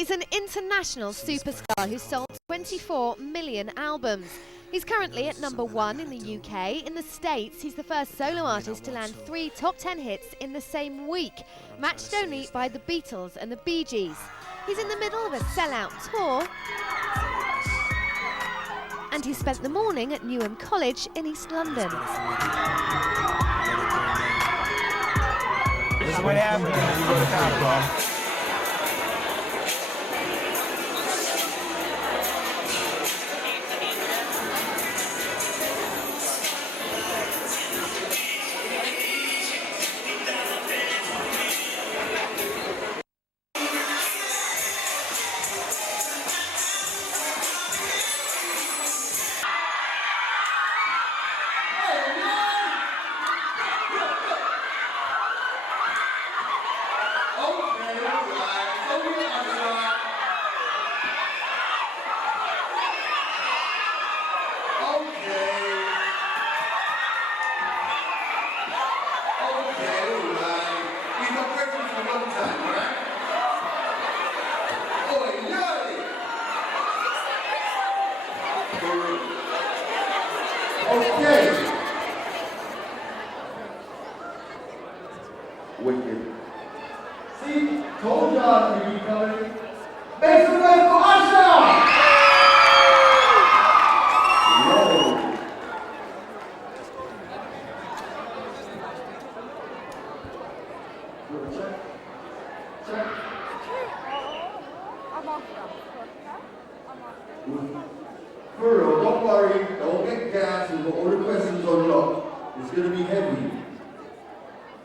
He's an international superstar who's sold 24 million albums. He's currently at #1 in the UK. In the States, he's the first solo artist to land 3 top 10 hits in the same week, matched only by the Beatles and the Bee Gees. He's in the middle of a sellout tour, and he spent the morning at Newham College in East London. This is what happens when you go to college. Okay. Wicked. See, told y'all to be coming. Make some noise for Usher! Whoa. Check. For real, don't worry, don't get gas, we've got all the questions on lock. It's gonna be heavy.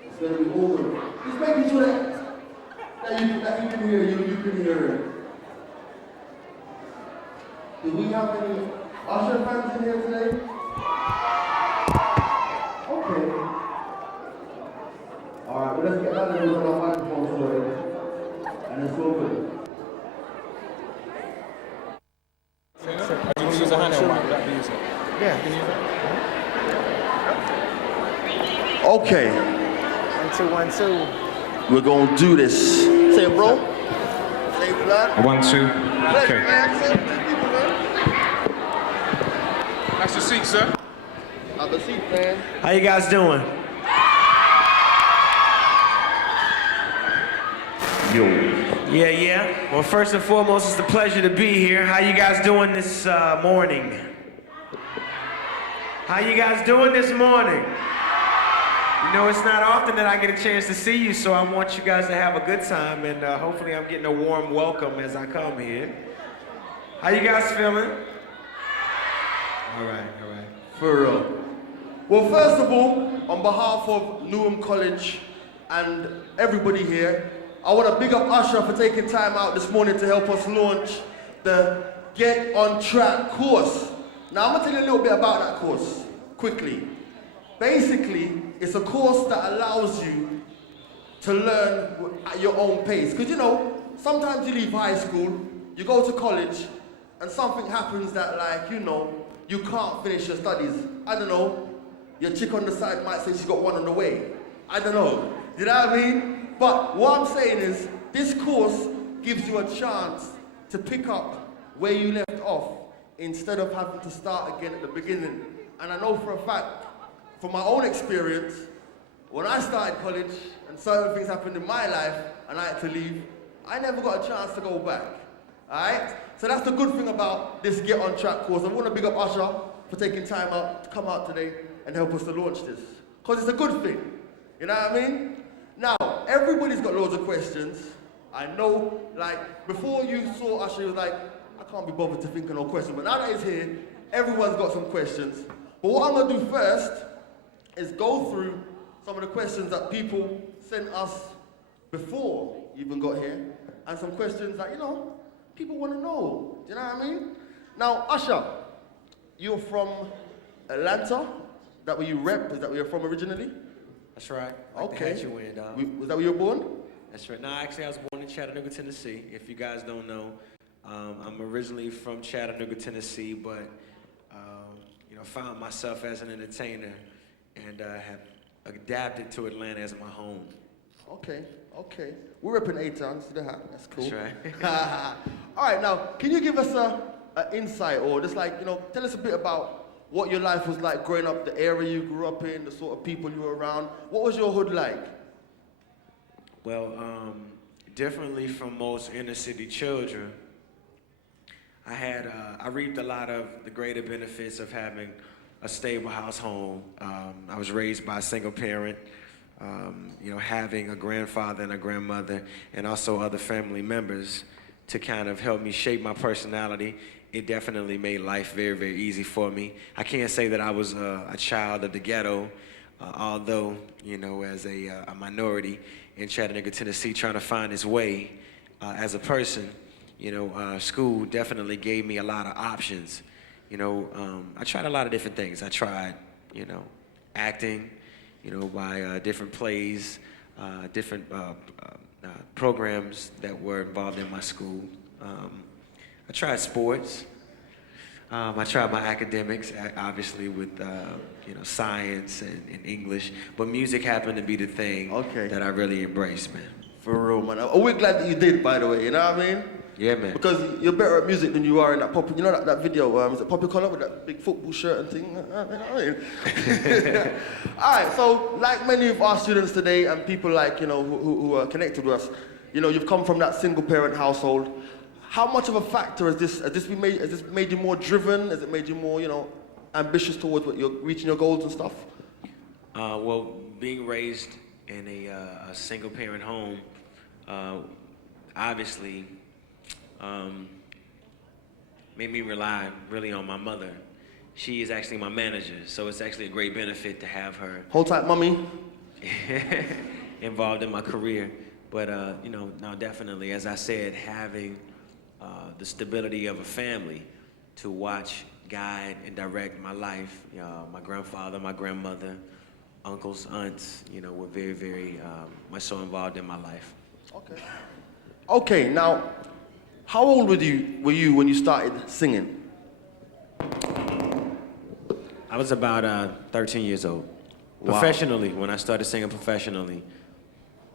It's gonna be all good. Just making sure that you can hear you can hear it. Do we have any Usher fans in here today? Okay. Alright, well let's get out of here with our microphones sorted. And it's all good. Do you use a handheld mic? Would that be useful? Yeah. Can you use it? Okay. 1, 2, 1, 2. We're gonna do this. Say it, bro. Say it, blood. 1, 2. Okay. That's your seat, sir. Have a seat, man. How you guys doing? Yo. Yeah. Well, first and foremost, it's a pleasure to be here. How you guys doing this morning? How you guys doing this morning? You know, it's not often that I get a chance to see you, so I want you guys to have a good time, and hopefully I'm getting a warm welcome as I come here. How you guys feeling? All right. For real. Well, first of all, on behalf of Newham College and everybody here, I want to big up Usher for taking time out this morning to help us launch the Get On Track course. Now, I'm going to tell you a little bit about that course, quickly. Basically, it's a course that allows you to learn at your own pace. Because, you know, sometimes you leave high school, you go to college, and something happens that, like, you know, you can't finish your studies. I don't know, your chick on the side might say she's got one on the way. I don't know. You know what I mean? But what I'm saying is, this course gives you a chance to pick up where you left off instead of having to start again at the beginning. And I know for a fact, from my own experience, when I started college and certain things happened in my life and I had to leave, I never got a chance to go back. Alright? So that's the good thing about this Get On Track course. I want to big up Usher for taking time out to come out today and help us to launch this. Because it's a good thing. You know what I mean? Now, everybody's got loads of questions. I know, like, before you saw Usher, you was like, I can't be bothered to think of no question. But now that he's here, everyone's got some questions. But what I'm gonna do first is go through some of the questions that people sent us before you even got here, and some questions that, you know, people wanna know. Do you know what I mean? Now, Usher, you're from Atlanta? Is that where you rep? Is that where you're from originally? That's right. Okay. You in, Was that where you were born? That's right. No, actually, I was born in Chattanooga, Tennessee. If you guys don't know, I'm originally from Chattanooga, Tennessee, but you know, found myself as an entertainer and have adapted to Atlanta as my home. Okay, okay. We're repping A-Town, see the hat, that's cool. That's right. All right, now, can you give us an insight or just like, you know, tell us a bit about what your life was like growing up, the area you grew up in, the sort of people you were around. What was your hood like? Well, differently from most inner city children, I reaped a lot of the greater benefits of having a stable household. I was raised by a single parent, you know, having a grandfather and a grandmother and also other family members to kind of help me shape my personality. It definitely made life very, very easy for me. I can't say that I was a child of the ghetto, although, you know, as a minority in Chattanooga, Tennessee, trying to find his way as a person, you know, school definitely gave me a lot of options. You know, I tried a lot of different things. I tried, you know, acting, you know, by different plays, different programs that were involved in my school. I tried sports. I tried my academics, obviously with you know, science and English, but music happened to be the thing that I really embraced, man. For real, man. We're glad that you did, by the way, you know what I mean? Yeah, man. Because you're better at music than you are in that pop, you know that video, is it Poppy Collar with that big football shirt and thing? You know what I mean? All right, so like many of our students today and people like, you know, who are connected with us, you know, you've come from that single parent household. How much of a factor has this made you more driven? Has it made you more, you know, ambitious towards what you're reaching your goals and stuff? Well, being raised in a single parent home, obviously, made me rely really on my mother. She is actually my manager, so it's actually a great benefit to have her. Hold tight, mommy. Involved in my career. But, you know, no, definitely, as I said, having the stability of a family to watch, guide, and direct my life. My grandfather, my grandmother, uncles, aunts, you know, were very, very much so involved in my life. Okay. Okay, now, how old were you when you started singing? I was about 13 years old. Wow. Professionally, when I started singing professionally.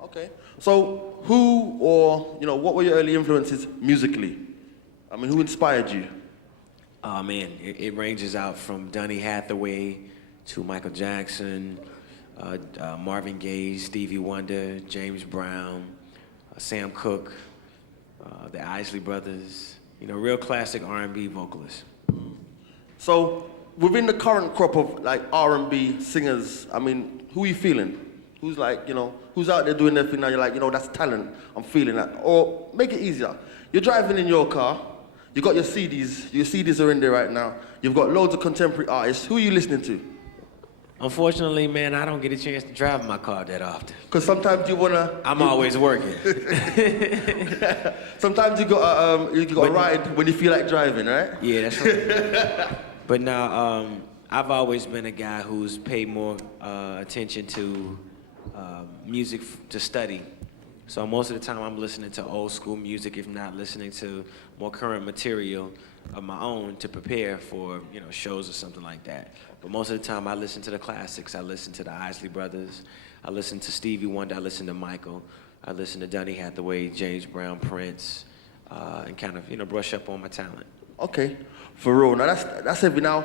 Okay. So who or, you know, what were your early influences musically? I mean, who inspired you? Oh man, it ranges out from Donny Hathaway to Michael Jackson, Marvin Gaye, Stevie Wonder, James Brown, Sam Cooke, the Isley Brothers, you know, real classic R&B vocalists. So within the current crop of like R&B singers, I mean, who are you feeling? Who's like, you know, who's out there doing their thing now? You're like, you know, that's talent. I'm feeling that. Or make it easier. You're driving in your car. You got your CDs. Your CDs are in there right now. You've got loads of contemporary artists. Who are you listening to? Unfortunately, man, I don't get a chance to drive my car that often. Because sometimes you wanna. I'm always working. Sometimes you got a ride when you feel like driving, right? Yeah, that's right. But now, I've always been a guy who's paid more attention to music to study. So most of the time I'm listening to old school music, if not listening to more current material of my own to prepare for, you know, shows or something like that. But most of the time I listen to the classics. I listen to the Isley Brothers. I listen to Stevie Wonder. I listen to Michael. I listen to Donny Hathaway, James Brown, Prince, and kind of, you know, brush up on my talent. Okay, for real. Now that's heavy. Now,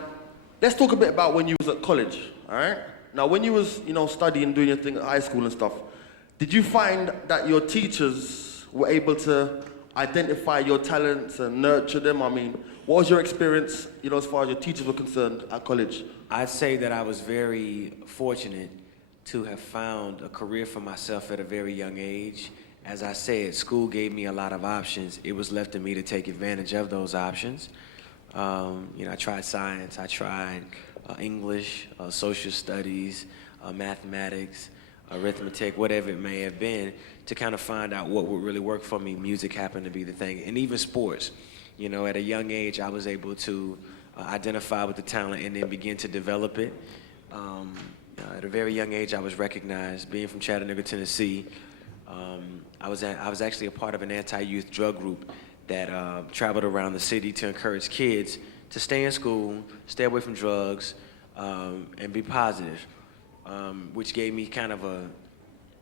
let's talk a bit about when you was at college, all right? Now, when you was, you know, studying, doing your thing at high school and stuff, did you find that your teachers were able to identify your talents and nurture them? I mean, what was your experience, you know, as far as your teachers were concerned at college? I'd say that I was very fortunate to have found a career for myself at a very young age. As I said, school gave me a lot of options. It was left to me to take advantage of those options. You know, I tried science, I tried English, social studies, mathematics, arithmetic, whatever it may have been, to kind of find out what would really work for me. Music happened to be the thing, and even sports. You know, at a young age, I was able to identify with the talent and then begin to develop it. At a very young age, I was recognized. Being from Chattanooga, Tennessee, I was actually a part of an anti-youth drug group that traveled around the city to encourage kids to stay in school, stay away from drugs, and be positive, which gave me kind of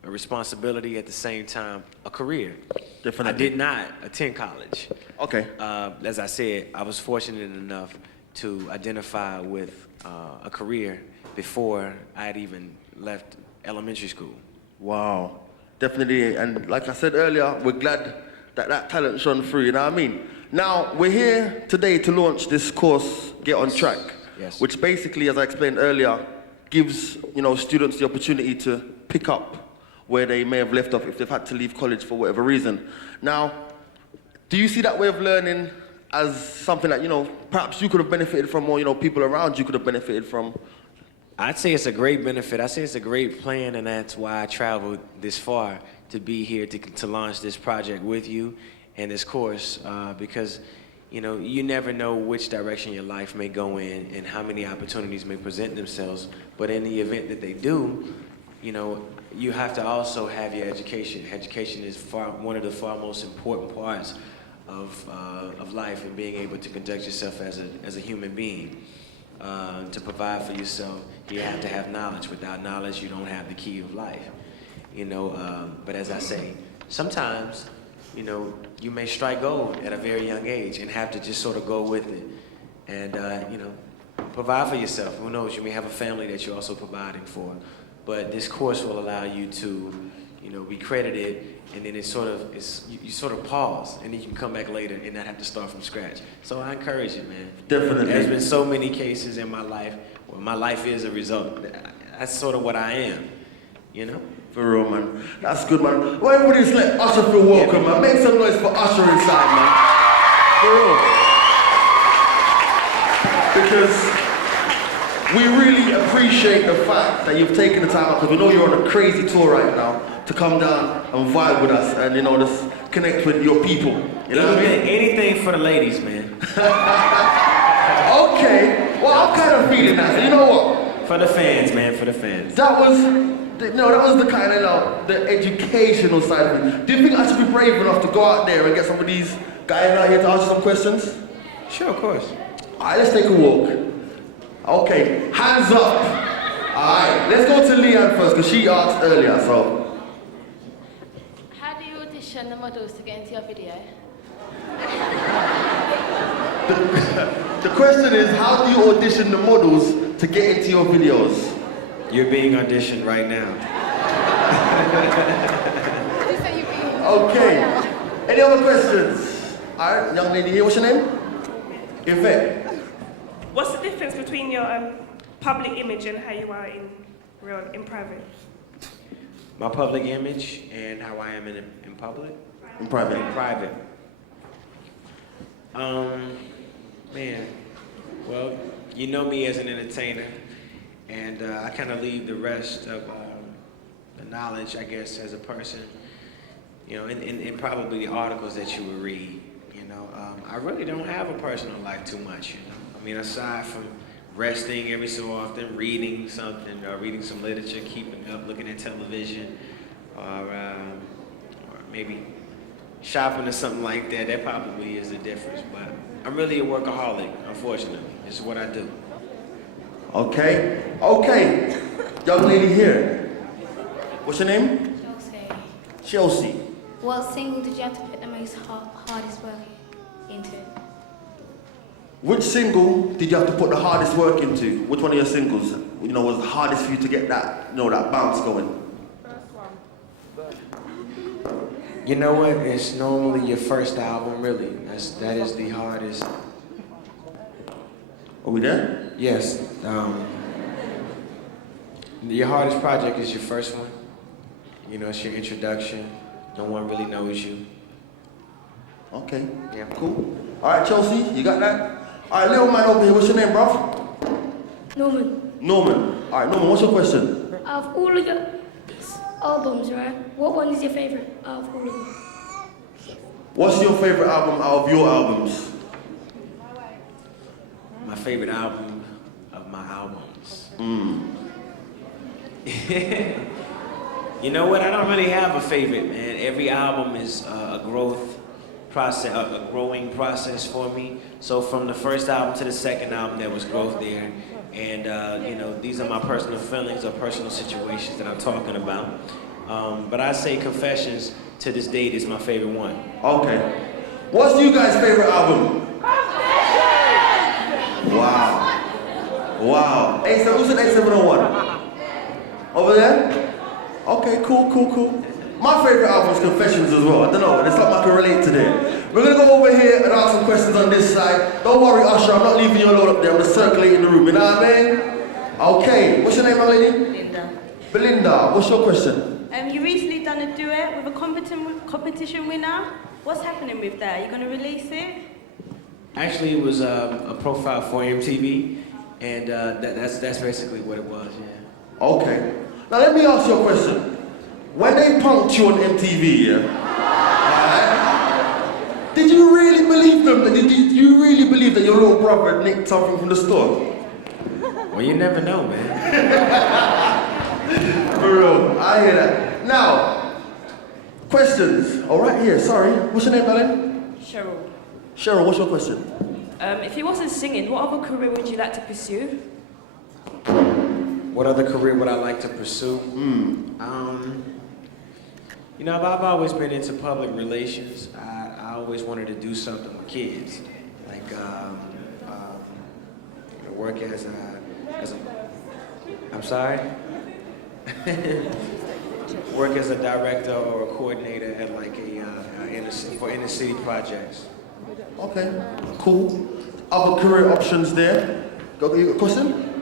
a responsibility, at the same time, a career. Definitely. I did not attend college. Okay. As I said, I was fortunate enough to identify with a career before I had even left elementary school. Wow. Definitely. And like I said earlier, we're glad that that talent shone through, you know what I mean? Now, we're here today to launch this course, Get On Track, Yes. which basically, as I explained earlier, gives, you know, students the opportunity to pick up where they may have left off if they've had to leave college for whatever reason. Now, do you see that way of learning as something that, you know, perhaps you could have benefited from, or, you know, people around you could have benefited from? I'd say it's a great benefit. I say it's a great plan, and that's why I traveled this far to be here to launch this project with you and this course, because, you know, you never know which direction your life may go in and how many opportunities may present themselves. But in the event that they do, you know, you have to also have your education. Education is one of the far most important parts of life, and being able to conduct yourself as a human being. To provide for yourself, you have to have knowledge. Without knowledge, you don't have the key of life. You know, but as I say, sometimes, you know, you may strike gold at a very young age and have to just sort of go with it and, you know, provide for yourself. Who knows, you may have a family that you're also providing for. But this course will allow you to, you know, be credited, and then you sort of pause, and then you can come back later and not have to start from scratch. So I encourage it, man. Definitely. There's been so many cases in my life where my life is a result. That's sort of what I am, you know? For real, man. That's good, man. Well, everybody just let Usher feel welcome, man. Make some noise for Usher inside, man. For real. Because we really appreciate the fact that you've taken the time out, because we know you're on a crazy tour right now, to come down and vibe with us and, you know, just connect with your people. You know what I mean? Anything for the ladies, man. Okay. Well, I'm kind of feeling that. You know what? For the fans, man, for the fans. That was the kind of, you know, the educational side of it. Do you think I should be brave enough to go out there and get some of these guys out here to ask you some questions? Sure, of course. All right, let's take a walk. Okay, hands up. All right, let's go to Leanne first, because she asked earlier, so. How do you audition the models to get into your video? The question is, how do you audition the models to get into your videos? You're being auditioned right now. Okay. Any other questions? All right, young lady here, what's your name? Yvette. What's the difference between your public image and how you are in private? My public image and how I am in public? In private. In private. Man, well, you know me as an entertainer, and I kind of leave the rest of the knowledge, I guess, as a person, you know, in probably the articles that you would read, you know. I really don't have a personal life too much, you know. I mean, aside from resting every so often, reading something, reading some literature, keeping up, looking at television, or maybe shopping or something like that, that probably is the difference. But I'm really a workaholic, unfortunately. It's what I do. Okay. Okay. Young lady here. What's your name? Chelsea. Chelsea. What single did you have to put the most hardest work into? Which single did you have to put the hardest work into? Which one of your singles, you know, was the hardest for you to get that, you know, that bounce going? You know what? It's normally your first album, really. That is the hardest. Are we there? Yes. Your hardest project is your first one. You know, it's your introduction. No one really knows you. Okay. Yeah. Cool. All right, Chelsea, you got that? All right, little man over here, what's your name, bruv? Norman. Norman. All right, Norman, what's your question? Out of all of your albums, right? What one is your favourite out of all of them? What's your favorite album out of your albums? My favorite album of my albums. You know what? I don't really have a favorite, man. Every album is a growth process, a growing process for me. So from the first album to the second album, there was growth there. And, you know, these are my personal feelings or personal situations that I'm talking about. But I say Confessions to this date is my favorite one. Okay. What's you guys' favorite album? Wow. Wow. A7, who's an A701? Over there? Okay, cool. My favorite album is Confessions as well. I don't know, there's something I can relate to there. We're gonna go over here and ask some questions on this side. Don't worry, Usher, I'm not leaving you alone up there. I'm just circulating the room, you know what I mean? Okay, what's your name, my lady? Linda. Belinda, what's your question? You recently done a duet with a competition winner. What's happening with that? Are you gonna release it? Actually, it was a profile for MTV, and that's basically what it was, yeah. Okay. Now let me ask you a question. When they punked you on MTV, alright, did you really believe them? Did you really believe that your little brother had nicked something from the store? Well, you never know, man. For real, I hear that. Now, questions. All right, here, sorry. What's your name, darling? Cheryl. Cheryl, what's your question? If you wasn't singing, what other career would you like to pursue? What other career would I like to pursue? You know, I've always been into public relations. I always wanted to do something with kids, like work as a I'm sorry. Work as a director or a coordinator at like for inner city projects. Okay, cool. Other career options there. Got a question?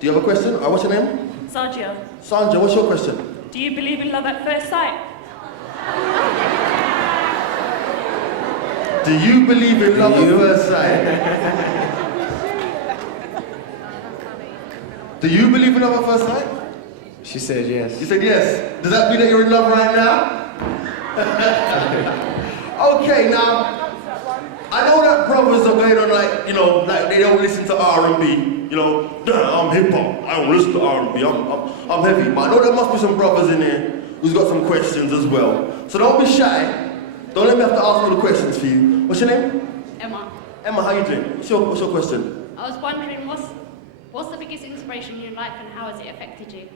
Do you have a question? What's your name? Sandra, Sandra, what's your question? do you believe in love at first sight? Do you believe in love at first sight? Do you believe in love at first sight? She said yes. You said yes. Does that mean that you're in love right now? Okay, now, I know that brothers are going on like, you know, like they don't listen to R&B. You know, I'm hip hop. I don't listen to R&B. I'm heavy. But I know there must be some brothers in here who's got some questions as well. So don't be shy. Don't let me have to ask all the questions for you. What's your name? Emma, Emma, how you doing? What's your question? I was wondering what's the biggest inspiration in your life and how has it affected you?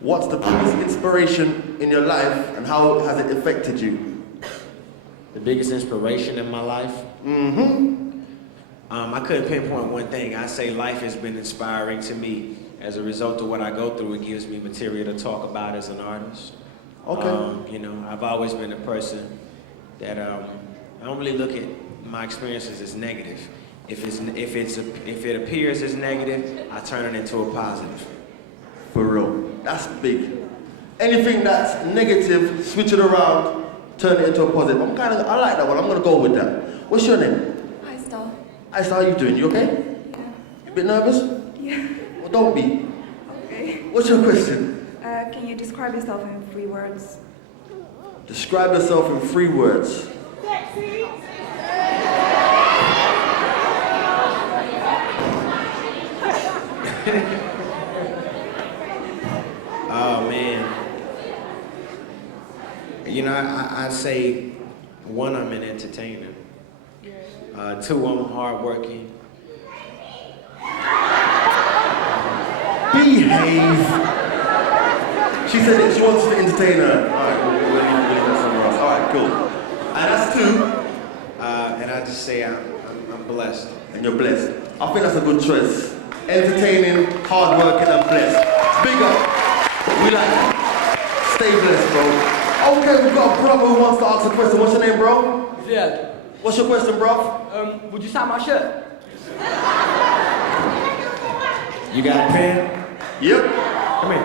What's the biggest inspiration in your life and how has it affected you? The biggest inspiration in my life? I couldn't pinpoint one thing. I say life has been inspiring to me. As a result of what I go through, it gives me material to talk about as an artist. Okay. You know, I've always been a person that I don't really look at my experiences as negative. If it appears as negative, I turn it into a positive. For real. That's big. Anything that's negative, switch it around, turn it into a positive. I like that one. I'm gonna go with that. What's your name? Hi, Star. Hi, how you doing? You okay? Yeah. You a bit nervous? Yeah. Well, don't be. Okay. What's your question? Can you describe yourself in 3 words? Describe yourself in 3 words. Sexy. Oh man. You know, I say 1, I'm an entertainer. 2, I'm hardworking. Behave. She said that she wants to entertain her. Alright, we'll leave that somewhere else. Alright, cool. And that's 2. And I just say I'm blessed. And you're blessed. I think that's a good choice. Entertaining, hardworking, and blessed. Big up. We like it. Stay blessed, bro. Okay, we've got a brother who wants to ask a question. What's your name, bro? Yeah. What's your question, bro? Would you sign my shirt? You got a pen? Yep. Come here.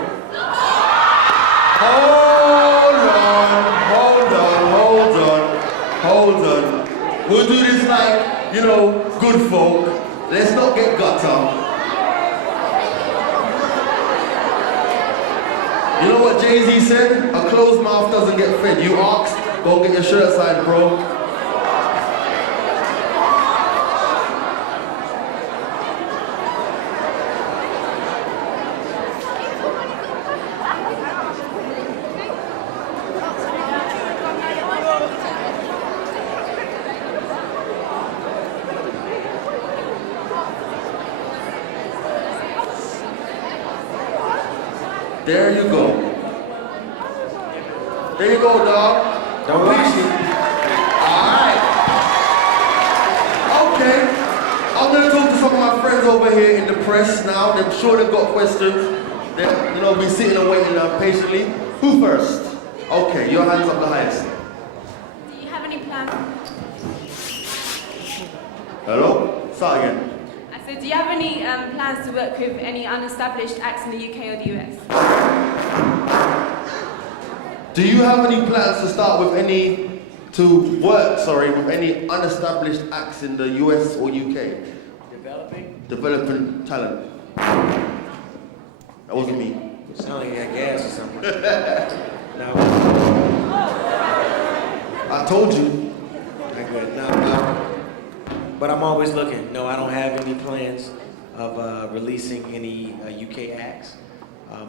Hold on. We'll do this like, you know, good folk. Let's not get gutter. You know what Jay-Z said? A closed mouth doesn't get fed. You asked, go get your shirt signed, bro. There you go. There you go, dog. Don't wash it. Alright. Okay. I'm gonna talk to some of my friends over here in the press now. I'm sure they've got questions. They've, been sitting and waiting patiently. Who first? Okay, your hand's up the highest. Do you have any plans? Hello? Start again. I said, do you have any plans to work with any unestablished acts in the UK or the US? Do you have any plans to start with with any unestablished acts in the US or UK? Developing talent. That wasn't me. It sounded like you had gas or something. No. I told you. Not good. No. But I'm always looking. No, I don't have any plans of releasing any UK acts.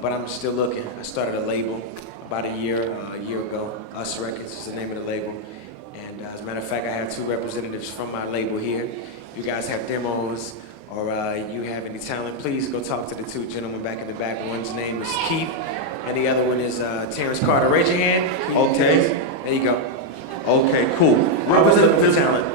But I'm still looking. I started a label about a year ago. Usher Records is the name of the label. And as a matter of fact, I have 2 representatives from my label here. If you guys have demos or you have any talent, please go talk to the 2 gentlemen back in the back. One's name is Keith, and the other one is Terrence Carter. Raise your hand. Okay. There you go. Okay, cool. Representative talent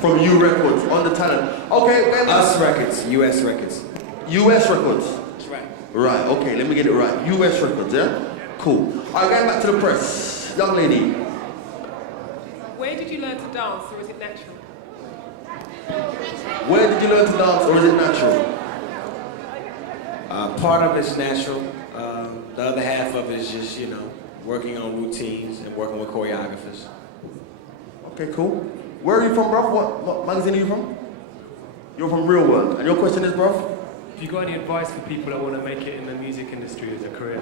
from U Records on the talent. Okay, Us Records, US Records. US Records. That's right. Right. Okay, let me get it right. US Records, yeah. Cool. All right, going back to the press, young lady. Where did you learn to dance, or is it natural? Where did you learn to dance, or is it natural? Part of it's natural. The other half of it is just, working on routines and working with choreographers. Okay, cool. Where are you from, bruv? What magazine are you from? You're from Real World. And your question is, bruv? Have you got any advice for people that want to make it in the music industry as a career?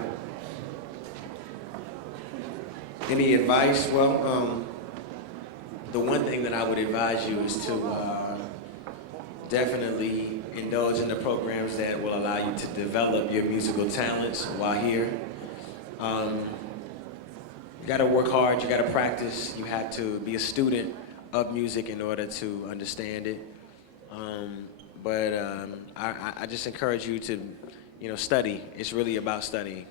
Any advice? Well, the one thing that I would advise you is to definitely indulge in the programs that will allow you to develop your musical talents while here. You gotta work hard, you gotta practice, you have to be a student of music in order to understand it. I just encourage you to, study. It's really about studying.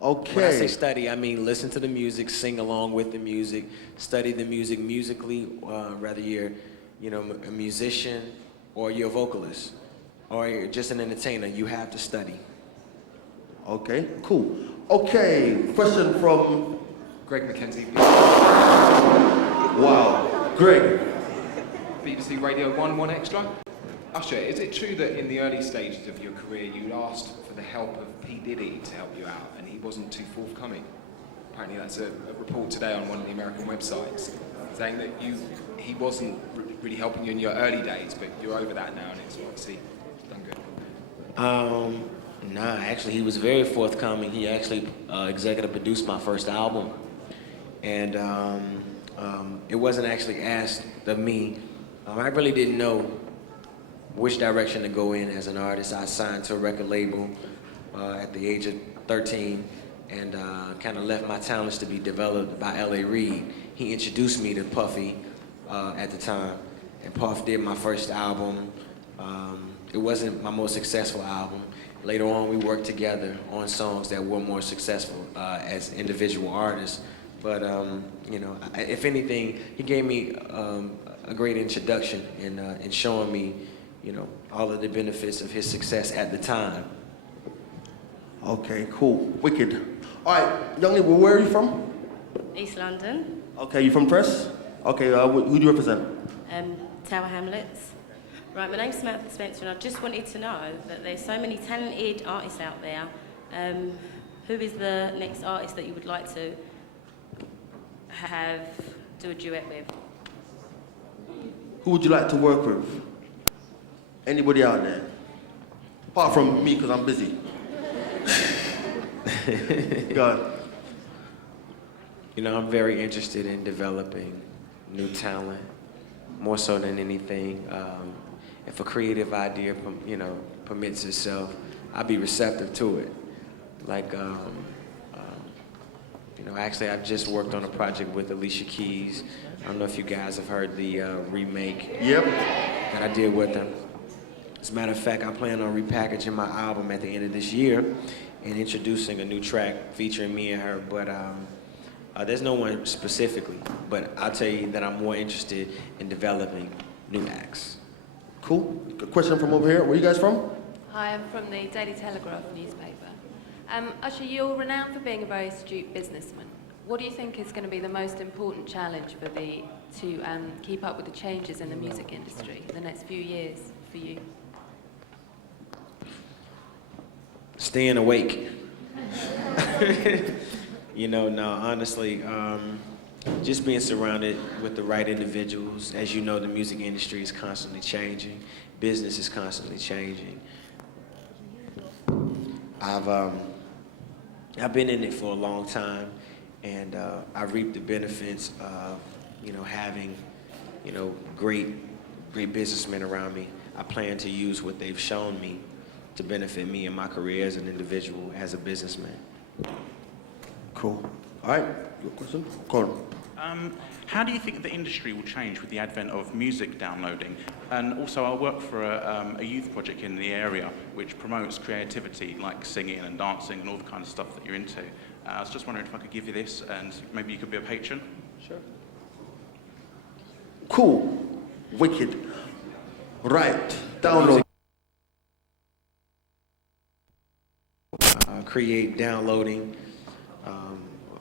Okay. When I say study, I mean listen to the music, sing along with the music, study the music musically, whether you're, a musician or you're a vocalist or you're just an entertainer, you have to study. Okay, cool. Okay, question from Greg McKenzie. Wow, Greg. BBC Radio 1, One Extra. Usher, is it true that in the early stages of your career you asked for the help of P. Diddy to help you out and he wasn't too forthcoming? Apparently that's a report today on one of the American websites saying that he wasn't really helping you in your early days, but you're over that now and it's obviously done good. Nah, actually he was very forthcoming. He actually executive produced my first album. And it wasn't actually asked of me. I really didn't know which direction to go in as an artist. I signed to a record label at the age of 13 and kind of left my talents to be developed by L.A. Reid. He introduced me to Puffy at the time, and Puff did my first album. It wasn't my most successful album. Later on, we worked together on songs that were more successful as individual artists. But, if anything, he gave me a great introduction in showing me, all of the benefits of his success at the time. Okay, cool. Wicked. All right, young lady, where are you from? East London. Okay, you from press? Okay, who do you represent? Tower Hamlets. Right, my name's Samantha Spencer, and I just wanted to know that there's so many talented artists out there. Who is the next artist that you would like to do a duet with? Who would you like to work with? Anybody out there? Apart from me, because I'm busy. Go on. I'm very interested in developing new talent, more so than anything. If a creative idea, permits itself, I'd be receptive to it. Like, actually, I've just worked on a project with Alicia Keys. I don't know if you guys have heard the remake. Yep. That I did with them. As a matter of fact, I plan on repackaging my album at the end of this year and introducing a new track featuring me and her. But There's no one specifically, but I'll tell you that I'm more interested in developing new acts. Cool. A question from over here. Where are you guys from? Hi, I'm from the Daily Telegraph newspaper. Usher, you're renowned for being a very astute businessman. What do you think is going to be the most important challenge to keep up with the changes in the music industry in the next few years for you? Staying awake. You know, no, honestly, just being surrounded with the right individuals. As you know, the music industry is constantly changing. Business is constantly changing. I've been in it for a long time, and I reaped the benefits of, you know, having, you know, great businessmen around me. I plan to use what they've shown me to benefit me in my career as an individual, as a businessman. Cool. All right, your question? Go on. How do you think the industry will change with the advent of music downloading? And also, I work for a youth project in the area which promotes creativity, like singing and dancing and all the kind of stuff that you're into. I was just wondering if I could give you this and maybe you could be a patron. Sure. Cool. Wicked. Right. Download. Create downloading.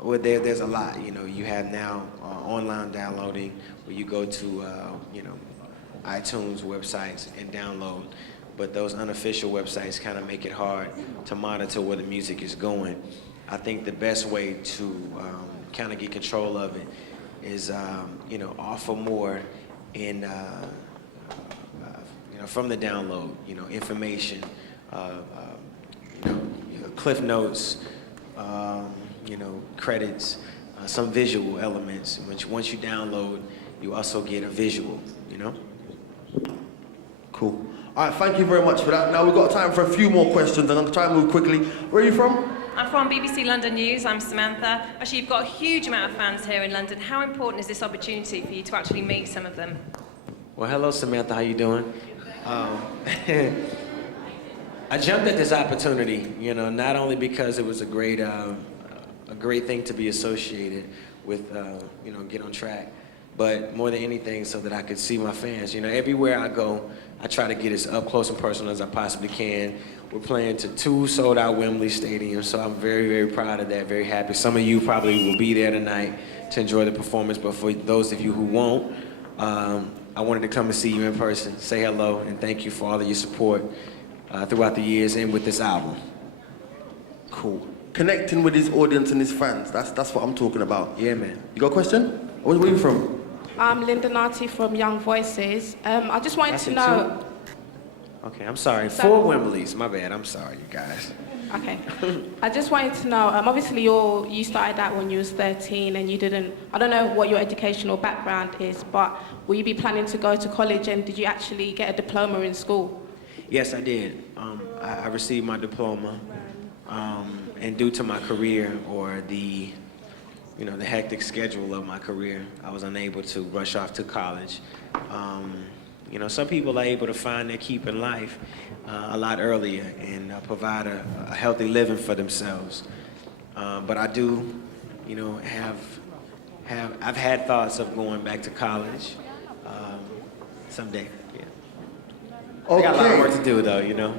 Well, there's a lot. You know, you have now online downloading where you go to, you know, iTunes websites and download. But those unofficial websites kind of make it hard to monitor where the music is going. I think the best way to kind of get control of it is, you know, offer more in, you know, from the download. You know, information, you know, cliff notes. You know, credits, some visual elements. Once you download, you also get a visual, you know? Cool. All right, thank you very much for that. Now we've got time for a few more questions, and I'm going to try and move quickly. Where are you from? I'm from BBC London News. I'm Samantha. Actually, you've got a huge amount of fans here in London. How important is this opportunity for you to actually meet some of them? Well, hello, Samantha. How you doing? I jumped at this opportunity, you know, not only because it was a great thing to be associated with, you know, Get on Track, but more than anything so that I could see my fans. You know, everywhere I go, I try to get as up close and personal as I possibly can. We're playing to 2 sold-out Wembley stadiums, so I'm very, very proud of that, very happy. Some of you probably will be there tonight to enjoy the performance, but for those of you who won't, I wanted to come and see you in person, say hello, and thank you for all of your support throughout the years and with this album. Cool. Connecting with his audience and his fans, that's what I'm talking about. Yeah, man. You got a question? Where are you from? I'm Linda Narty from Young Voices. I just wanted to know... Okay, I'm sorry. 4 Wembleys, my bad. I'm sorry, you guys. Okay. I just wanted to know, obviously you started out when you was 13 and you didn't... I don't know what your educational background is, but will you be planning to go to college, and did you actually get a diploma in school? Yes, I did. I received my diploma. And due to my career or the, you know, the hectic schedule of my career, I was unable to rush off to college. You know, some people are able to find their keep in life a lot earlier and provide a healthy living for themselves. But I do, you know, I've had thoughts of going back to college someday. Yeah. I got a lot of work to do, though, you know.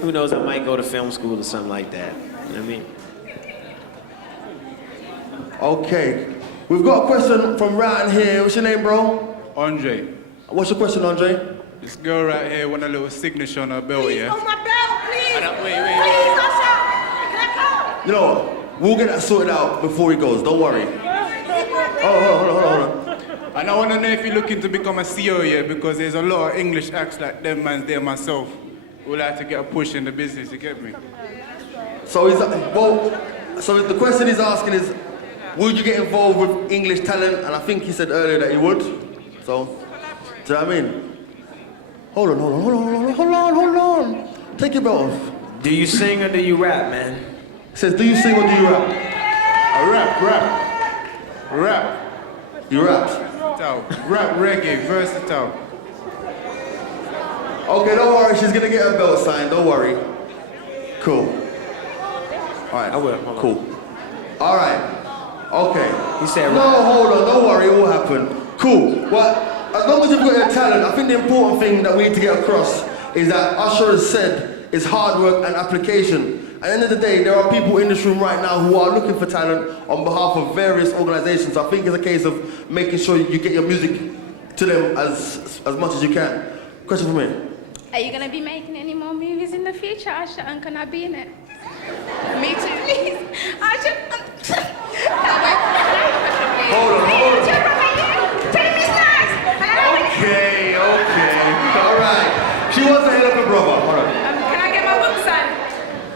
Who knows, I might go to film school or something like that. You know what I mean? Okay. We've got a question from right here. What's your name, bro? Andre. What's your question, Andre? This girl right here want a little signature on her belt, Please, yeah? on my belt, please! Wait. Please, Usher! Can I You know what? We'll get that sorted out before he goes. Don't worry. Hold on. And I want to know if you're looking to become a CEO, yeah? Because there's a lot of English acts like them man there myself who like to get a push in the business, you get me? So so the question he's asking is, would you get involved with English talent? And I think he said earlier that he would. So, do you know what I mean? Hold on. Take your belt off. Do you sing or do you rap, man? It says, do you sing or do you rap? I rap. You rap? Rap, reggae, versatile. Okay, don't worry, she's gonna get her belt signed, don't worry. Cool. All right. I will. Cool. All right. Okay. He said, no, hold on, don't worry, it will happen. Cool. Well, as long as you've got your talent, I think the important thing that we need to get across is that Usher has said is hard work and application. At the end of the day, there are people in this room right now who are looking for talent on behalf of various organizations. I think it's a case of making sure you get your music to them as much as you can. Question for me. Are you going to be making any more movies in the future, Usher, and can I be in it? Me too, please. Usher, hold on. Take me snacks. Okay. All right. She wants to hit up her brother. Hold on. Can I get my book signed?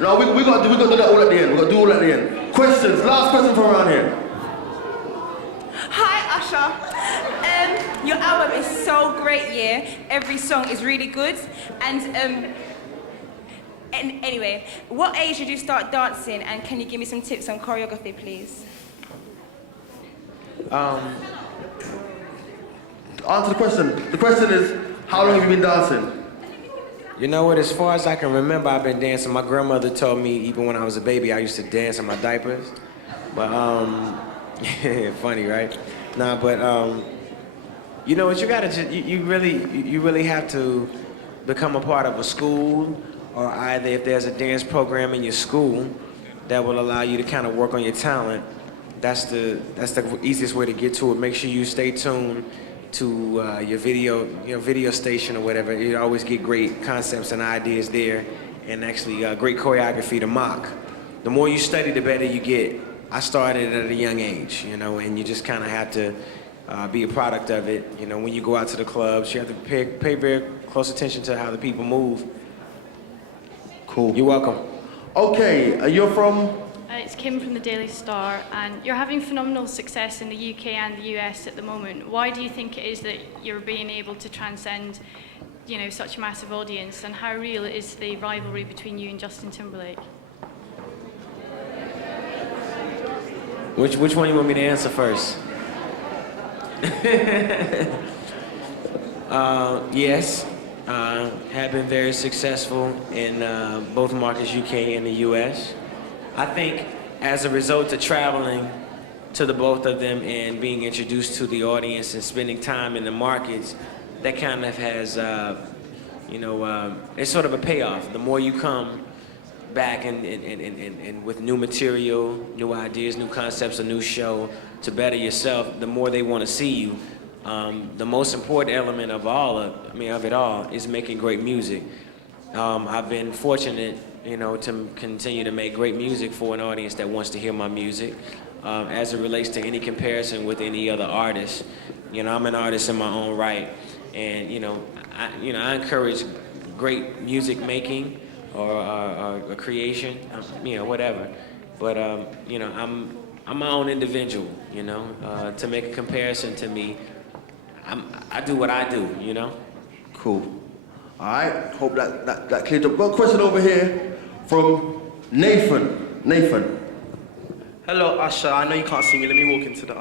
No, we got to do that all at the end. We got to do all at the end. Questions. Last question from around here. Hi, Usher. Your album is so great, yeah. Every song is really good. And anyway, what age did you start dancing? And can you give me some tips on choreography, please? Answer the question. The question is, how long have you been dancing? You know what, as far as I can remember, I've been dancing. My grandmother told me even when I was a baby, I used to dance in my diapers. But, funny, right? Nah, but, you know what, you gotta just, you really have to become a part of a school, or either if there's a dance program in your school that will allow you to kind of work on your talent, that's the easiest way to get to it. Make sure you stay tuned to your video station or whatever. You always get great concepts and ideas there, and actually great choreography to mock. The more you study, the better you get. I started at a young age, you know, and you just kind of have to be a product of it. You know, when you go out to the clubs, you have to pay very close attention to how the people move. Cool. You're welcome. Okay, you're from? It's Kim from the Daily Star, and you're having phenomenal success in the UK and the US at the moment. Why do you think it is that you're being able to transcend, you know, such a massive audience, and how real is the rivalry between you and Justin Timberlake? Which one you want me to answer first? Yes, have been very successful in both markets, UK and the US. I think as a result of traveling to the both of them and being introduced to the audience and spending time in the markets, that kind of has, it's sort of a payoff. The more you come back and with new material, new ideas, new concepts, a new show to better yourself, the more they want to see you. The most important element of it all is making great music. I've been fortunate, you know, to continue to make great music for an audience that wants to hear my music. As it relates to any comparison with any other artist, you know, I'm an artist in my own right, and I encourage great music making or creation, whatever. But I'm my own individual, you know. To make a comparison to me, I do what I do, you know. Cool. All right. Hope that cleared up. Got a question over here from Nathan. Hello, Usher. I know you can't see me. Let me walk into the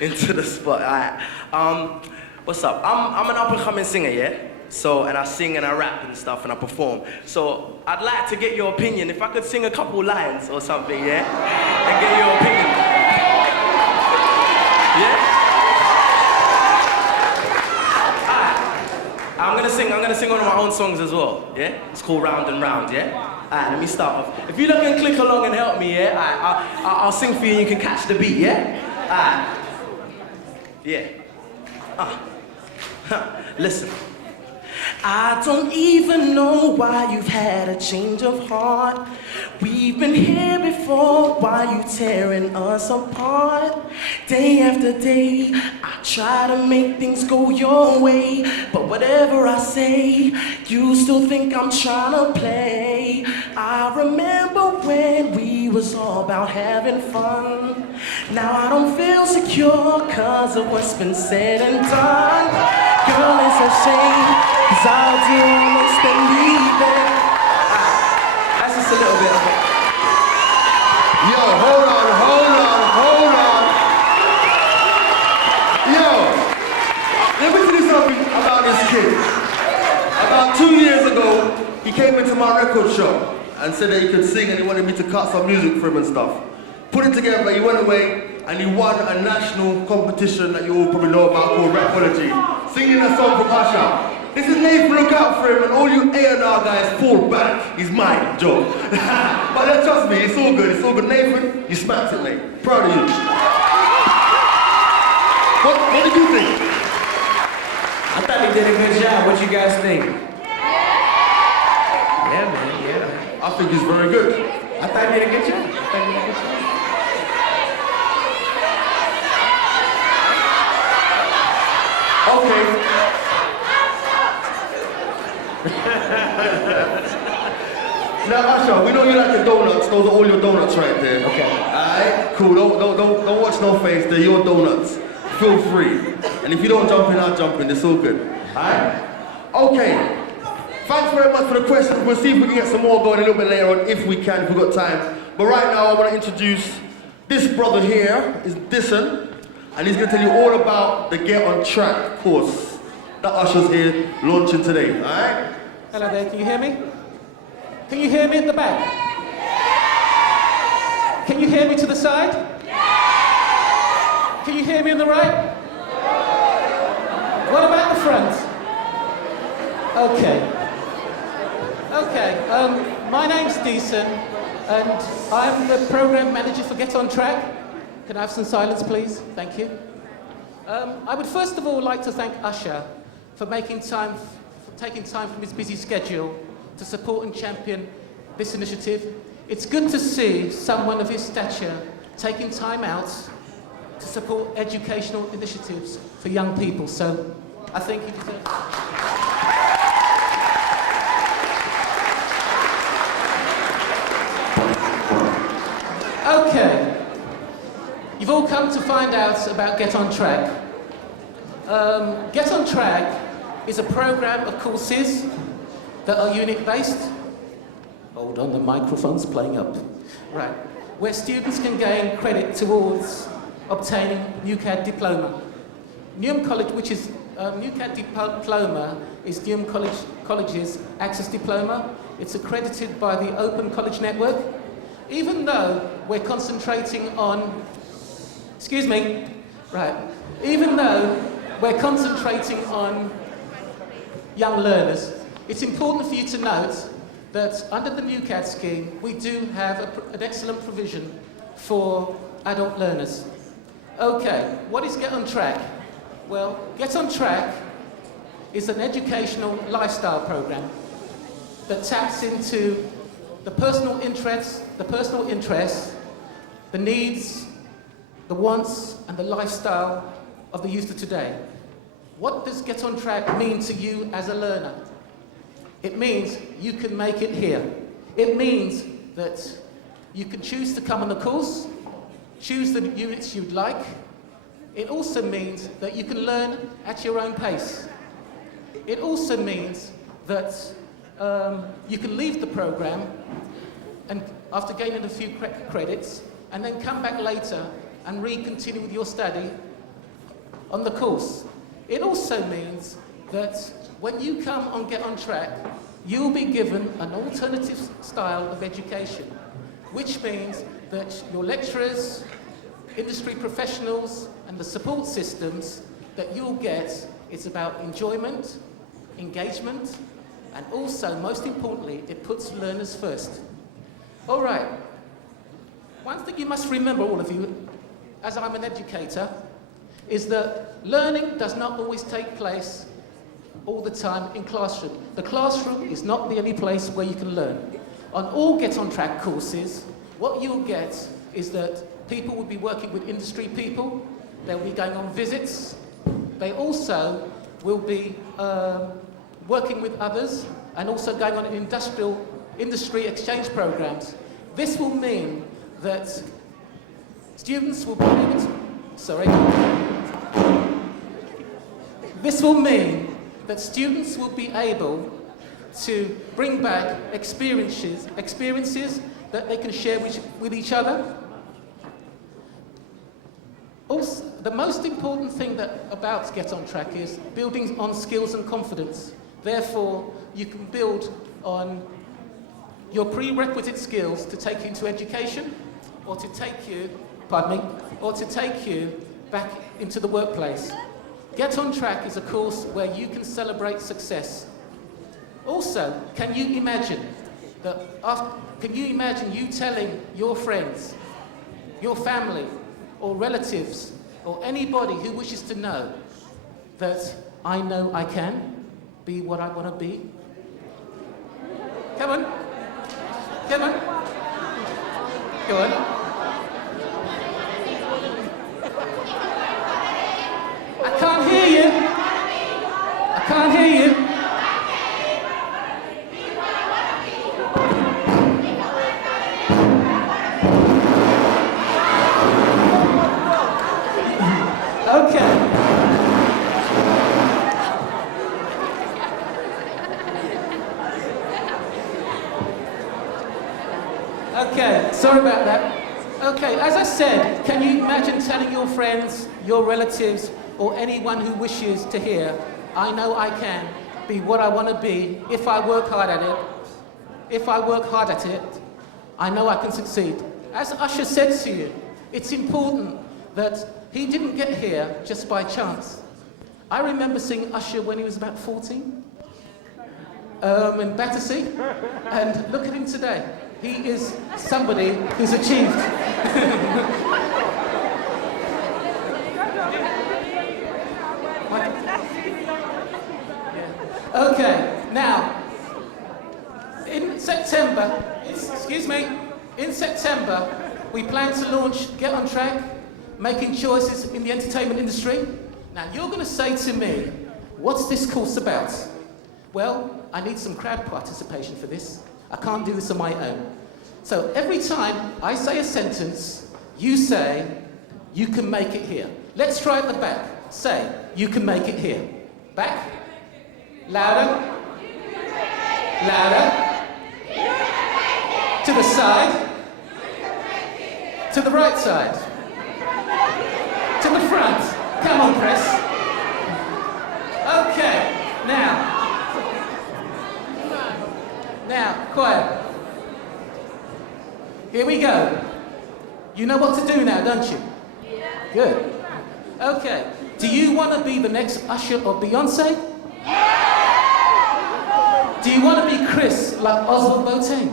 into the spot. All right. What's up? I'm an up-and-coming singer, yeah. So, and I sing and I rap and stuff and I perform. So, I'd like to get your opinion. If I could sing a couple lines or something, yeah, and get your opinion. Yeah. All right. I'm gonna sing one of my own songs as well. Yeah. It's called Round and Round. Yeah. Alright, let me start off. If you look and click along and help me, yeah? I'll sing for you and you can catch the beat, yeah? Alright. Yeah. Listen. I don't even know why you've had a change of heart. We've been here before, why you tearing us apart? Day after day, I try to make things go your way, but whatever I say, you still think I'm trying to play. I remember when we was all about having fun. Now I don't feel secure cause of what's been said and done. Girl, it's a shame, cause I'll do almost anything. That's just a little bit of it. Yo, hold on. Yo, let me tell you something about this kid. About 2 years ago, he came into my record shop and said that he could sing and he wanted me to cut some music for him and stuff. put it together, he went away and he won a national competition that you all probably know about called Rapology, singing a song from Usher. This is Nathan, look out for him, and all you A&R guys fall back. He's mine, Joe. But trust me, it's all good, it's all good. Nathan, you smacked it, mate. Proud of you. What did you think? I thought he did a good job. What you guys think? Yeah, man, yeah. I think he's very good. I thought he did a good job. I thought he did a good job. Okay. Now, Usher, we know you like the donuts. Those are all your donuts right there. Okay. Alright, cool. Don't watch no face. They're your donuts. Feel free. And if you don't jump in, I'll jump in. It's all good. Alright? Okay. Thanks very much for the questions. We'll see if we can get some more going a little bit later on, if we can, if we've got time. But right now, I want to introduce this brother here, is Dyson, and he's going to tell you all about the Get On Track course that Usher's here launching today. Alright? Hello there, can you hear me? Can you hear me at the back? Can you hear me to the side? Can you hear me on the right? What about the front? Okay. Okay, my name's Deason, and I'm the program manager for Get On Track. Can I have some silence, please? Thank you. I would first of all like to thank Usher for taking time from his busy schedule to support and champion this initiative. It's good to see someone of his stature taking time out to support educational initiatives for young people. So I think he deserves it. Okay, you've all come to find out about Get On Track. Get On Track is a program of courses that are unit-based. Hold on, the microphone's playing up. Right, where students can gain credit towards obtaining UCAD diploma. Newham College, which is UCAD diploma, is Newham College's access diploma. It's accredited by the Open College Network. Even though we're concentrating on, even though we're concentrating on young learners, it's important for you to note that under the UCAD scheme, we do have an excellent provision for adult learners. Okay, what is Get On Track? Well, Get On Track is an educational lifestyle program that taps into the personal interests, the needs, the wants, and the lifestyle of the youth of today. What does Get On Track mean to you as a learner? It means you can make it here. It means that you can choose to come on the course, choose the units you'd like. It also means that you can learn at your own pace. It also means that you can leave the program and after gaining a few credits, and then come back later and continue with your study on the course. It also means that when you come on Get On Track, you'll be given an alternative style of education, which means that your lecturers, industry professionals, and the support systems that you'll get, it's about enjoyment, engagement, and also, most importantly, it puts learners first. All right. One thing you must remember, all of you, as I'm an educator, is that learning does not always take place all the time in classroom. The classroom is not the only place where you can learn. On all Get On Track courses, what you'll get is that people will be working with industry people, they'll be going on visits, they also will be working with others and also going on industry exchange programs. This will mean that students will be able to, This will mean that students will be able to bring back experiences that they can share with each other. Also, the most important thing about Get On Track is building on skills and confidence. Therefore, you can build on your prerequisite skills to take into education. or to take you, pardon me, or to take you back into the workplace. Get on Track is a course where you can celebrate success. Also, can you imagine you telling your friends, your family, or relatives, or anybody who wishes to know that I know I can be what I want to be? Come on. Come on. Go on. I can't hear you. I can't hear you. Okay. Okay, sorry about that. Okay, as I said, can you imagine telling your friends, your relatives, or anyone who wishes to hear, I know I can be what I want to be if I work hard at it. If I work hard at it, I know I can succeed. As Usher said to you, it's important that he didn't get here just by chance. I remember seeing Usher when he was about 14 in Battersea, and look at him today. He is somebody who's achieved. Okay, now, in September, we plan to launch Get On Track, making choices in the entertainment industry. Now, you're going to say to me, what's this course about? Well, I need some crowd participation for this. I can't do this on my own. So every time I say a sentence, you say, you can make it here. Let's try at the back. Say, you can make it here. Back. Louder. Louder. To the side. To the right side. To the front. Come on, Chris. Okay. Now, quiet. Here we go. You know what to do now, don't you? Yeah. Good. Okay. Do you want to be the next Usher or Beyonce? Yeah. Do you want to be Chris like Oswald Boateng?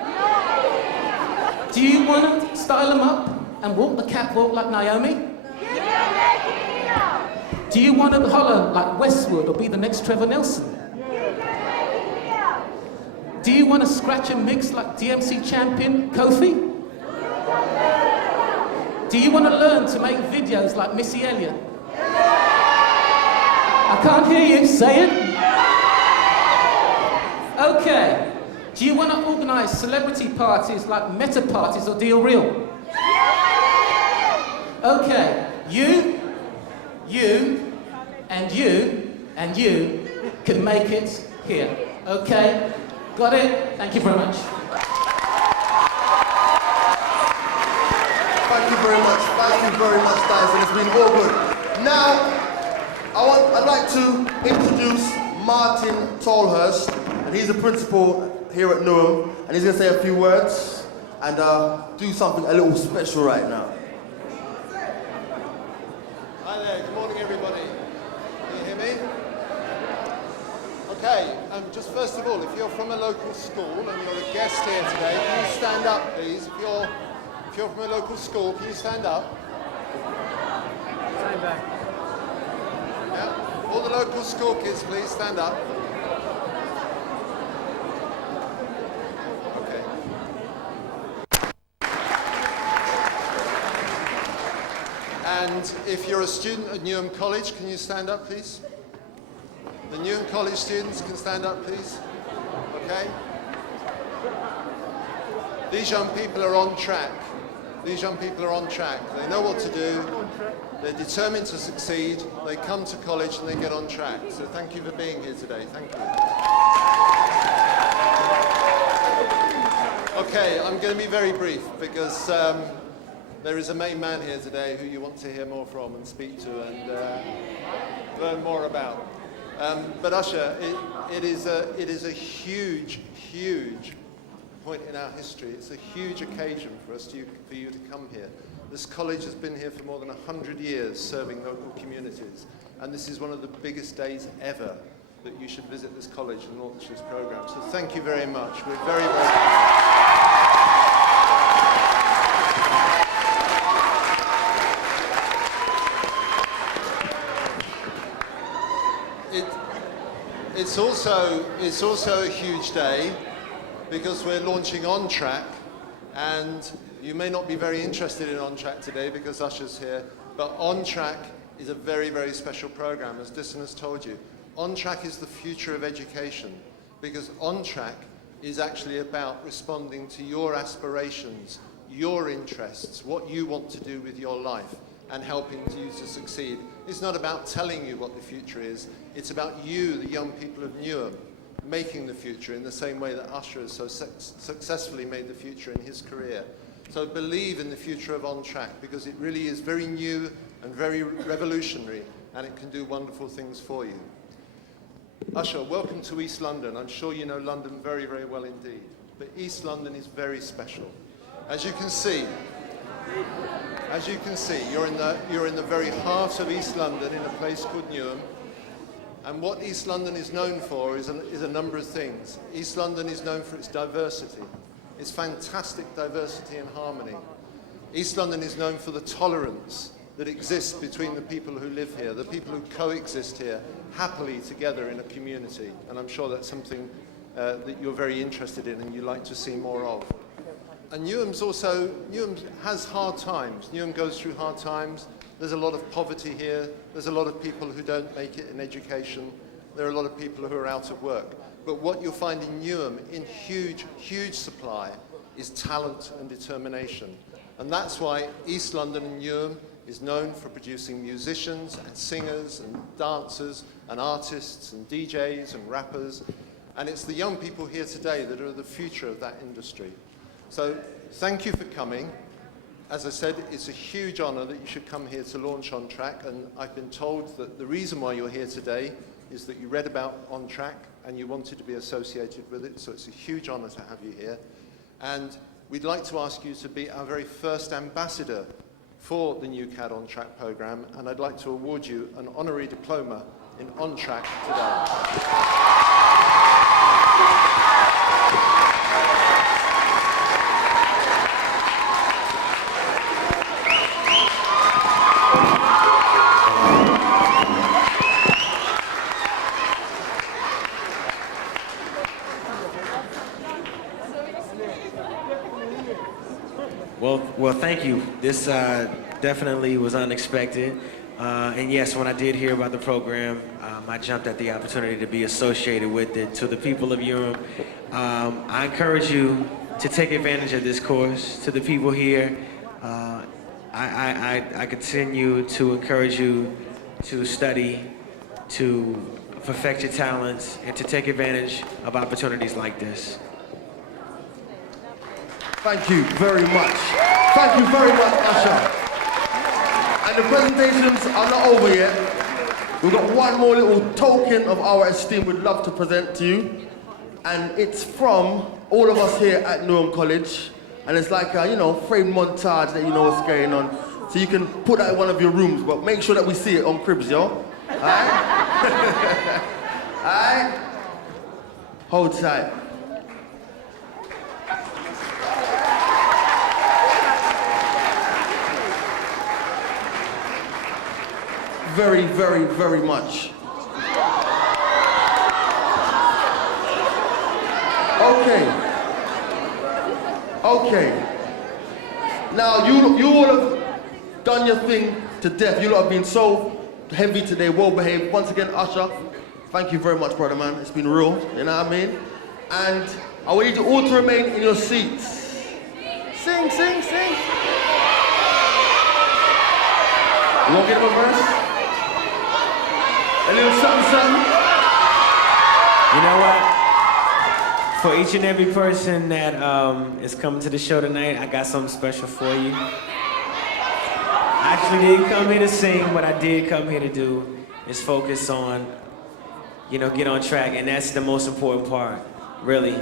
No. Do you want to style them up and walk the catwalk like Naomi? Yeah. Do you want to holler like Westwood or be the next Trevor Nelson? Do you want to scratch and mix like DMC champion Kofi? Do you want to learn to make videos like Missy Elliott? I can't hear you, say it. Okay. Do you want to organise celebrity parties like Meta parties or Deal Real? Okay. You, and you can make it here. Okay? Got it? Thank you very much. Thank you very much. Thank you very much, guys, and it's been all good. Now, I'd like to introduce Martin Tolhurst, and he's a principal here at Newham, and he's going to say a few words and do something a little special right now. Hi there, good morning everybody. Can you hear me? Okay, just first of all, if you're from a local school and you're a guest here today, can you stand up please? If you're from a local school, can you stand up? Stand back. Yeah, all the local school kids please stand up. Okay. And if you're a student at Newham College, can you stand up please? The Newham College students can stand up, please. Okay? These young people are on track. These young people are on track. They know what to do. They're determined to succeed. They come to college and they get on track. So thank you for being here today. Thank you. Okay, I'm going to be very brief because there is a main man here today who you want to hear more from and speak to and learn more about. But Usher, it is a huge point in our history. It's a huge occasion for you to come here. This college has been here for more than 100 years serving local communities, and this is one of the biggest days ever that you should visit this college and launch this program. So thank you very much. We're very, It's also a huge day because we're launching On Track, and you may not be very interested in On Track today because Usher's here, but On Track is a very, very special program, as Disson has told you. On Track is the future of education because On Track is actually about responding to your aspirations, your interests, what you want to do with your life, and helping you to succeed. It's not about telling you what the future is, it's about you, the young people of Newham, making the future in the same way that Usher has so successfully made the future in his career. So believe in the future of On Track because it really is very new and very revolutionary, and it can do wonderful things for you. Usher, welcome to East London. I'm sure you know London very, very well indeed, but East London is very special. As you can see, you're in the very heart of East London in a place called Newham. And what East London is known for is a number of things. East London is known for its diversity. It's fantastic diversity and harmony. East London is known for the tolerance that exists between the people who live here, the people who coexist here happily together in a community. And I'm sure that's something that you're very interested in and you like to see more of. And Newham has hard times. Newham goes through hard times. There's a lot of poverty here. There's a lot of people who don't make it in education. There are a lot of people who are out of work. But what you'll find in Newham in huge, huge supply is talent and determination. And that's why East London and Newham is known for producing musicians and singers and dancers and artists and DJs and rappers. And it's the young people here today that are the future of that industry. So thank you for coming. As I said, it's a huge honor that you should come here to launch On Track, and I've been told that the reason why you're here today is that you read about On Track and you wanted to be associated with it, so it's a huge honor to have you here. And we'd like to ask you to be our very first ambassador for the New CAD On Track program, and I'd like to award you an honorary diploma in On Track today. Well, thank you. This definitely was unexpected. And yes, when I did hear about the program, I jumped at the opportunity to be associated with it. To the people of Newham, I encourage you to take advantage of this course. To the people here, I continue to encourage you to study, to perfect your talents, and to take advantage of opportunities like this. Thank you very much. Thank you very much, Usher. And the presentations are not over yet. We've got one more little token of our esteem we'd love to present to you. And it's from all of us here at Newham College. And it's like a, framed montage that you know what's going on. So you can put that in one of your rooms, but make sure that we see it on Cribs, yo. Alright? Alright? Hold tight. Very, very, very much. Okay. Now, you all have done your thing to death. You lot have been so heavy today, well behaved. Once again, Usher, thank you very much, brother man. It's been real, you know what I mean? And I want you to all to remain in your seats. Sing, sing, sing. You want to get him a verse? A little something, something. You know what? For each and every person that is coming to the show tonight, I got something special for you. I actually didn't come here to sing. What I did come here to do is focus on, get on track, and that's the most important part, really.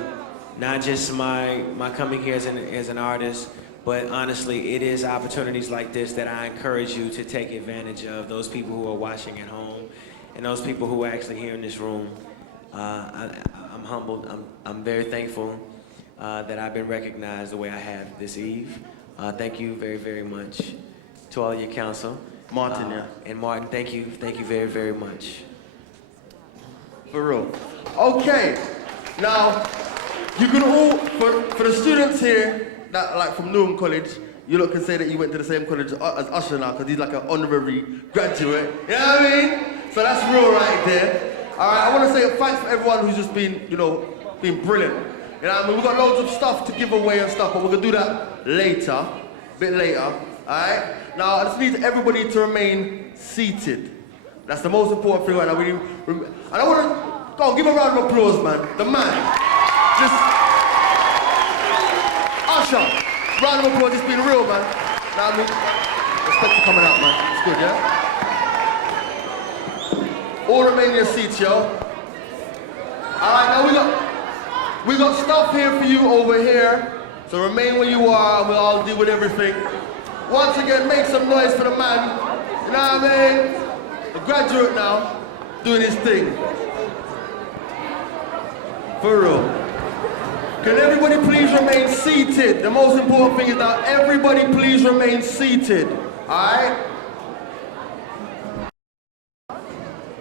not just my coming here as an artist, but honestly, it is opportunities like this that I encourage you to take advantage of, those people who are watching at home, and those people who are actually here in this room. I'm humbled, I'm very thankful that I've been recognized the way I have this eve. Thank you very, very much to all your counsel. Martin, yeah. And Martin, thank you very, very much. For real. Okay, now, you can all, for the students here, that like from Newham College, you lot can say that you went to the same college as Usher now, because he's like an honorary graduate. You know what I mean? So that's real right there. All right, I want to say thanks for everyone who's just been, you know, been brilliant. You know what I mean? We've got loads of stuff to give away and stuff, but we're going to do that later, a bit later. All right? Now, I just need everybody to remain seated. That's the most important thing right now. And I want to, go on, give a round of applause, man. The man. Just, Usher, round of applause, it's been real, man. Know what I mean? Respect for coming out, man. It's good, yeah? All remain in your seats, yo. All right, now we got stuff here for you over here. So remain where you are, and we'll all deal with everything. Once again, make some noise for the man. You know what I mean? The graduate now, doing his thing. For real. Can everybody please remain seated? The most important thing is that everybody please remain seated. Alright?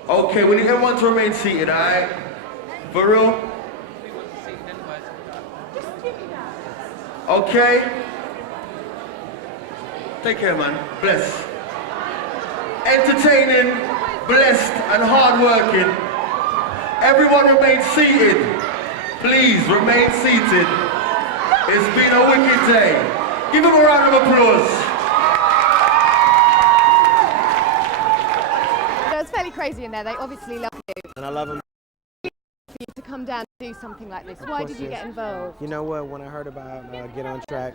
Okay, we need everyone to remain seated, alright? For real? Okay? Take care, man. Bless. Entertaining, blessed, and hardworking. Everyone remain seated. Please remain seated. It's been a wicked day. Give them a round of applause. It's fairly crazy in there. They obviously love you. And I love them. For you to come down and do something like this. Why did you get involved? You know what? When I heard about Get On Track,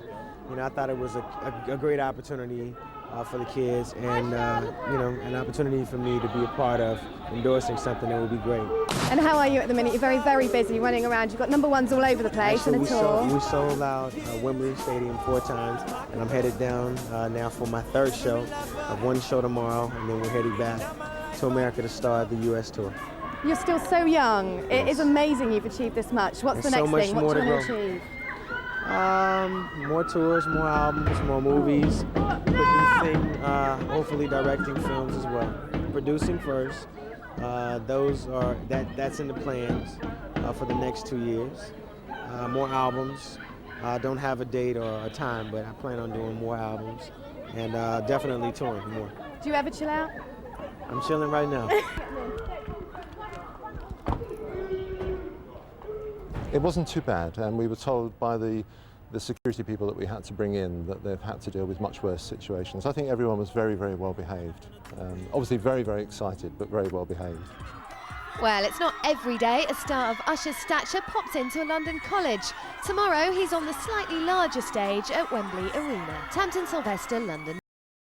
you know, I thought it was a great opportunity for the kids, and you know, an opportunity for me to be a part of endorsing something that would be great. And how are you at the minute? You're very, very busy running around. You've got #1s all over the place and a tour. We sold out Wembley Stadium 4 times, and I'm headed down now for my 3rd show. I've 1 show tomorrow, and then we're heading back to America to start the U.S. tour. You're still so young. It is amazing you've achieved this much. What's the next thing? What do you want to achieve? More tours, more albums, more movies, producing, hopefully directing films as well. Producing first. That's in the plans for the next 2 years. More albums. Don't have a date or a time, but I plan on doing more albums, and definitely touring more. Do you ever chill out? I'm chilling right now. It wasn't too bad, and we were told by the security people that we had to bring in that they've had to deal with much worse situations. I think everyone was very, very well behaved. Obviously very, very excited, but very well behaved. Well, it's not every day a star of Usher's stature pops into a London college. Tomorrow, he's on the slightly larger stage at Wembley Arena. Tamsin Sylvester, London.